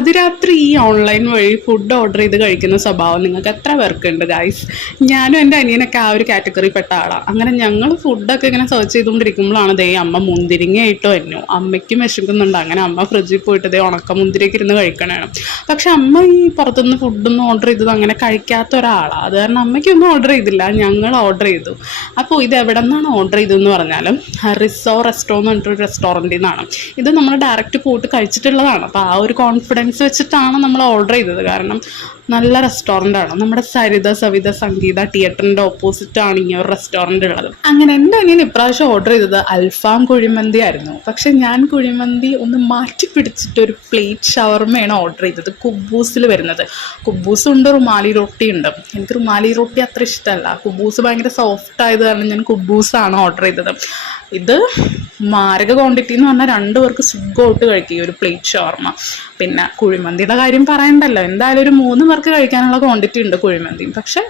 പാതിരാത്രി ഈ ഓൺലൈൻ വഴി ഫുഡ് ഓർഡർ ചെയ്ത് കഴിക്കുന്ന സ്വഭാവം നിങ്ങൾക്ക് എത്ര പേർക്കുണ്ട് ഗൈസ്? ഞാനും എൻ്റെ അനിയനൊക്കെ ആ ഒരു കാറ്റഗറി പെട്ട ആളാണ്. അങ്ങനെ ഞങ്ങൾ ഫുഡൊക്കെ ഇങ്ങനെ സെർച്ച് ചെയ്തുകൊണ്ടിരിക്കുമ്പോഴാണ് ദേ അമ്മ മുന്തിരിങ്ങ ഇട്ടോ എന്നു അമ്മയ്ക്കും വിശക്കുന്നുണ്ട്. അങ്ങനെ അമ്മ ഫ്രിഡ്ജിൽ പോയിട്ട് ദേ ഉണക്ക മുന്തിരിയൊക്കെ ഇരുന്ന് കഴിക്കണതാണ്. പക്ഷെ അമ്മ ഈ പുറത്തുനിന്ന് ഫുഡൊന്നും ഓർഡർ ചെയ്തത് അങ്ങനെ കഴിക്കാത്ത ഒരാളാണ്. അത് കാരണം അമ്മയ്ക്കൊന്നും ഓർഡർ ചെയ്തില്ല, ഞങ്ങൾ ഓർഡർ ചെയ്തു. അപ്പോൾ ഇത് എവിടെ നിന്നാണ് ഓർഡർ ചെയ്തതെന്ന് പറഞ്ഞാലും റെസ്റ്റോ എന്ന് പറഞ്ഞിട്ടൊരു റെസ്റ്റോറൻറ്റിൽ നിന്നാണ്. ഇത് നമ്മൾ ഡയറക്റ്റ് പോയിട്ട് കഴിച്ചിട്ടുള്ളതാണ്. അപ്പോൾ ആ ഒരു കോൺഫിഡൻസ് വെച്ചിട്ടാണ് നമ്മൾ ഓർഡർ ചെയ്തത്. കാരണം നല്ല റെസ്റ്റോറൻ്റാണ്. നമ്മുടെ സവിത സംഗീത തിയേറ്ററിൻ്റെ ഓപ്പോസിറ്റാണ് ഈ ഒരു റെസ്റ്റോറൻ്റ് ഉള്ളത്. അങ്ങനെ എൻ്റെ അനിയൻ ഇപ്രാവശ്യം ഓർഡർ ചെയ്തത് അൽഫാം കുഴിമന്തി ആയിരുന്നു. പക്ഷെ ഞാൻ കുഴിമന്തി ഒന്ന് മാറ്റി പിടിച്ചിട്ട് ഒരു പ്ലേറ്റ് ഷവർമയാണ് ഓർഡർ ചെയ്തത്, കുബൂസിൽ വരുന്നത്. കുബൂസുണ്ട്, റുമാലി റൊട്ടി ഉണ്ട്. എനിക്ക് റുമാലി റൊട്ടി അത്ര ഇഷ്ടമല്ല, കുബൂസ് ഭയങ്കര സോഫ്റ്റ് ആയത് കാരണം ഞാൻ കുബൂസാണ് ഓർഡർ ചെയ്തത്. ഇത് മാരക ക്വാണ്ടിറ്റി എന്ന് പറഞ്ഞാൽ 2 പേർക്ക് സുഖമായിട്ട് കഴിക്കും ഈ ഒരു പ്ലേറ്റ് ഷവർമ. പിന്നെ കുഴിമന്തിയുടെ കാര്യം പറയണ്ടല്ലോ, എന്തായാലും ഒരു 3 പേർക്ക് കഴിക്കാനുള്ള ക്വാണ്ടിറ്റി ഉണ്ട് കുഴിമന്തിയും. പക്ഷെ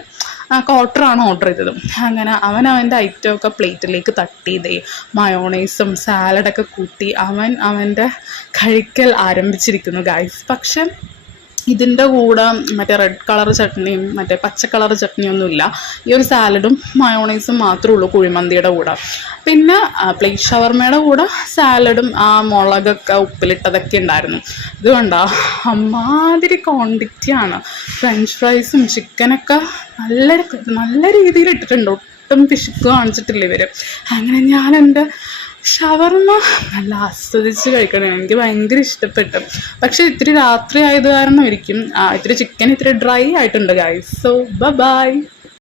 ക്വാർട്ടറാണ് ഓർഡർ ചെയ്തത്. അങ്ങനെ അവൻ്റെ ഐറ്റമൊക്കെ പ്ലേറ്റിലേക്ക് തട്ടി ഇതേ മയോണൈസും സാലഡൊക്കെ കൂട്ടി അവൻ്റെ കഴിക്കൽ ആരംഭിച്ചിരിക്കുന്നു ഗൈസ്. പക്ഷെ ഇതിൻ്റെ കൂടെ മറ്റേ റെഡ് കളർ ചട്നിയും മറ്റേ പച്ച കളർ ചട്നിയൊന്നുമില്ല. ഈ ഒരു സാലഡും മയോണൈസും മാത്രമേ ഉള്ളൂ കുഴിമന്തിയുടെ കൂടെ. പിന്നെ പ്ലേറ്റ് ഷവർമയുടെ കൂടെ സാലഡും ആ മുളകൊക്കെ ഉപ്പിലിട്ടതൊക്കെ ഉണ്ടായിരുന്നു. ഇത് കണ്ടോ, അമ്മാതിരി ക്വാണ്ടിറ്റിയാണ്. ഫ്രഞ്ച് ഫ്രൈസും ചിക്കനൊക്കെ നല്ല രീതിയിൽ ഇട്ടിട്ടുണ്ട്, ഒട്ടും പിശുക്ക് കാണിച്ചിട്ടില്ല ഇവർ. അങ്ങനെ ഞാൻ എൻ്റെ ഷവർമ നല്ല ആസ്വദിച്ച് കഴിക്കണം, എനിക്ക് ഭയങ്കര ഇഷ്ടപ്പെട്ടു. പക്ഷെ ഇത്തിരി രാത്രി ആയത് കാരണം ഇത്തിരി ചിക്കൻ ഇത്തിരി ഡ്രൈ ആയിട്ടുണ്ട് ഗൈസ്. So by.